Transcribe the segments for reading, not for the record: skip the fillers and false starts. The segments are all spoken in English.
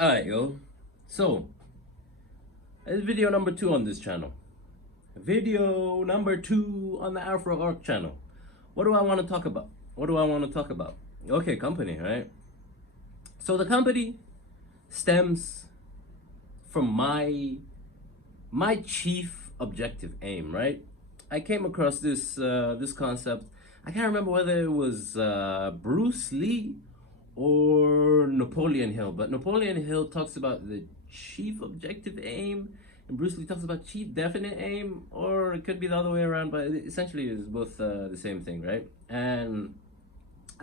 Alright, yo. So, it's video number 2 on this channel. Video number 2 on the Afro Arc channel. What do I want to talk about? What do I want to talk about? Okay, company, right? So the company stems from my chief objective aim, right? I came across this concept. I can't remember whether it was Bruce Lee or Napoleon Hill, but Napoleon Hill talks about the chief objective aim, and Bruce Lee talks about chief definite aim, or it could be the other way around, but it essentially is both the same thing, right? And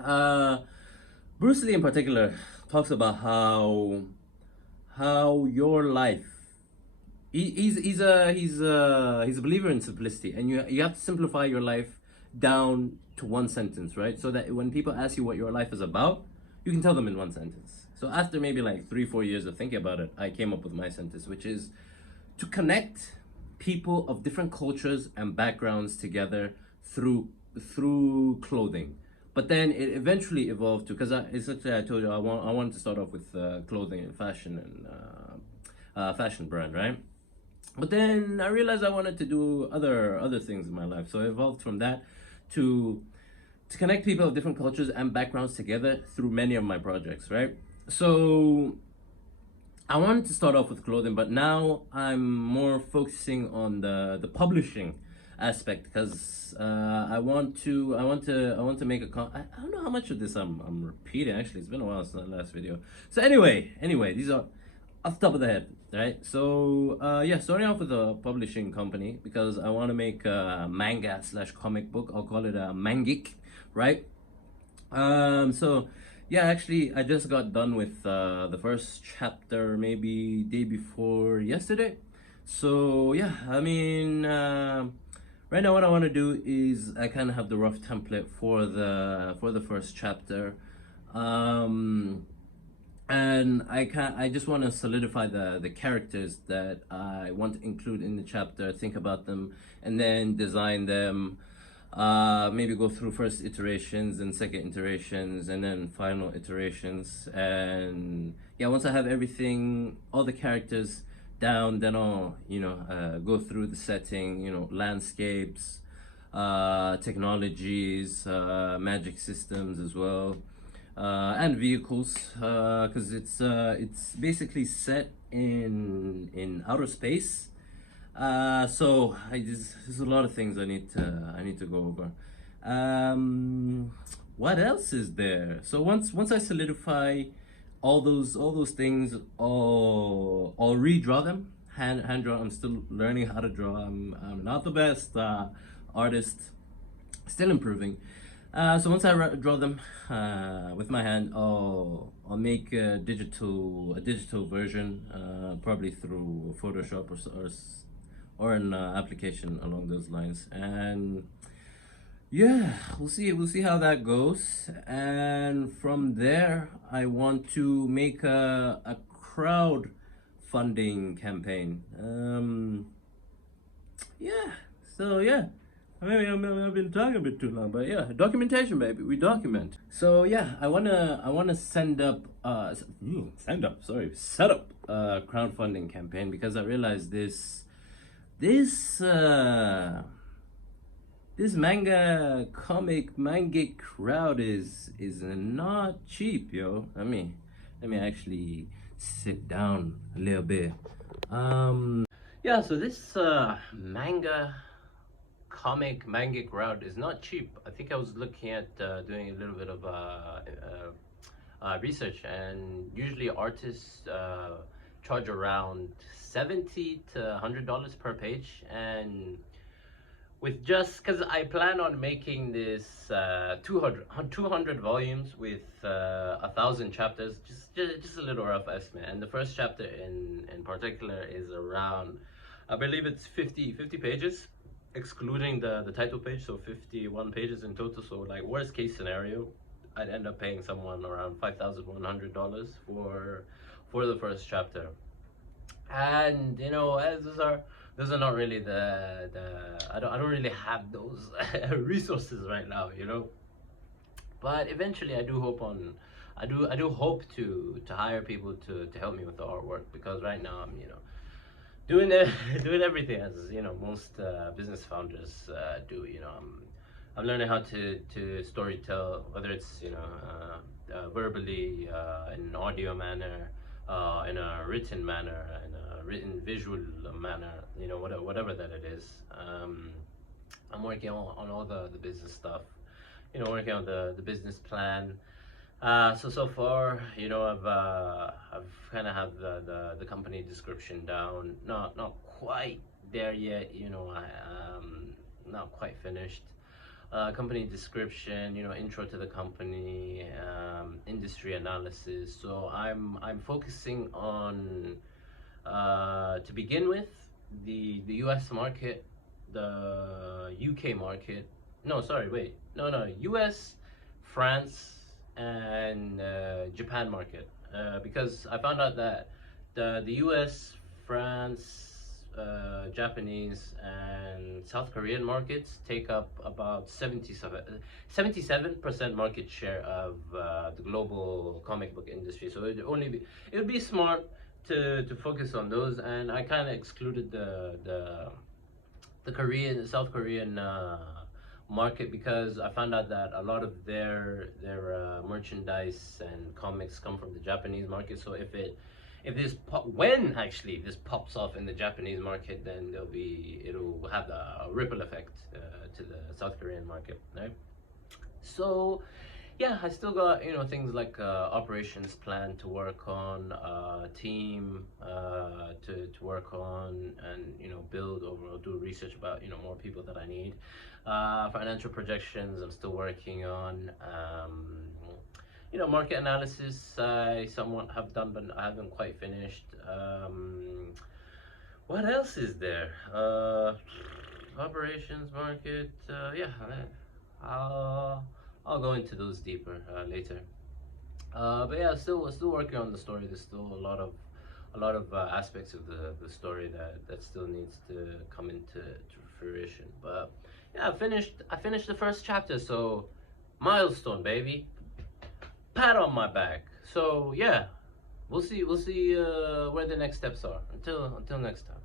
uh, Bruce Lee in particular talks about how your life he's a believer in simplicity, and you have to simplify your life down to one sentence, right? So that when people ask you what your life is about, you can tell them in one sentence. So after maybe like 3-4 years of thinking about it, I came up with my sentence, which is to connect people of different cultures and backgrounds together through clothing. But then it eventually evolved to, because essentially I told you I wanted to start off with clothing and fashion and fashion brand, right? But then I realized I wanted to do other things in my life, so I evolved from that to connect people of different cultures and backgrounds together through many of my projects, right? So I wanted to start off with clothing, but now I'm more focusing on the publishing aspect, because I want to make I don't know how much of this I'm repeating. Actually, it's been a while since the last video. So anyway, these are off the top of the head, right? So yeah, starting off with a publishing company, because I want to make a manga slash comic book. I'll call it a mangic, right? So yeah, actually, I just got done with the first chapter maybe day before yesterday. So yeah, I mean, right now what I want to do is I kind of have the rough template for the first chapter. Um, and I just want to solidify the characters that I want to include in the chapter, think about them, and then design them. Maybe go through first iterations and second iterations and then final iterations. And yeah, once I have everything, all the characters down, then I'll go through the setting, landscapes, technologies, magic systems as well, and vehicles, because it's basically set in outer space. So there's a lot of things I need to go over. What else is there? So once I solidify all those things, I'll redraw them, hand draw. I'm still learning how to draw. I'm not the best artist, still improving. So once I draw them with my hand, I'll make a digital version, probably through Photoshop or an application along those lines. And yeah, we'll see how that goes. And from there, I want to make a crowd funding campaign. Yeah, so yeah, maybe I've been talking a bit too long, but yeah, documentation, baby. We document. So yeah, I wanna set up a crowdfunding campaign, because I realized this this manga crowd is not cheap, yo. Let me actually sit down a little bit. Yeah, so this manga crowd is not cheap. I think I was looking at doing a little bit of research, and usually artists charge around $70 to $100 per page. And with just because I plan on making this 200 volumes with 1,000 chapters, just a little rough estimate. And the first chapter in particular is around, I believe it's 50 pages, excluding the title page, so 51 pages in total. So like worst case scenario, I'd end up paying someone around $5,100 for the first chapter. And as those are not really the I don't really have those resources right now. But eventually I do hope on I do hope to hire people to help me with the artwork, because right now I'm doing it, doing everything as most business founders do. I'm learning how to story tell, whether it's verbally, in an audio manner, in a written manner, in a written visual manner, whatever that it is. I'm working on all the business stuff, working on the business plan. So far, I've kind of have the company description down. Not quite there yet. Not quite finished. Company description, intro to the company, industry analysis. So I'm focusing on, to begin with, the U.S. market, the UK market. No, sorry, wait, no, U.S., France, and Japan market. Because I found out that the U.S., France, Japanese, and South Korean markets take up about 77% market share of the global comic book industry. So it would be smart to focus on those, and I kind of excluded the South Korean market, because I found out that a lot of their merchandise and comics come from the Japanese market. So when actually this pops off in the Japanese market, then it'll have a ripple effect to the South Korean market, right? So yeah, I still got things like operations plan to work on, team to work on, and build overall, do research about more people that I need. Financial projections I'm still working on. Market analysis I somewhat have done, but I haven't quite finished. What else is there? Operations, market. Yeah, I'll go into those deeper later. But yeah, still working on the story. There's still a lot of aspects of the story that still needs to come into fruition. But yeah, I finished the first chapter, so milestone, baby. Pat on my back. So yeah, we'll see where the next steps are. Until next time.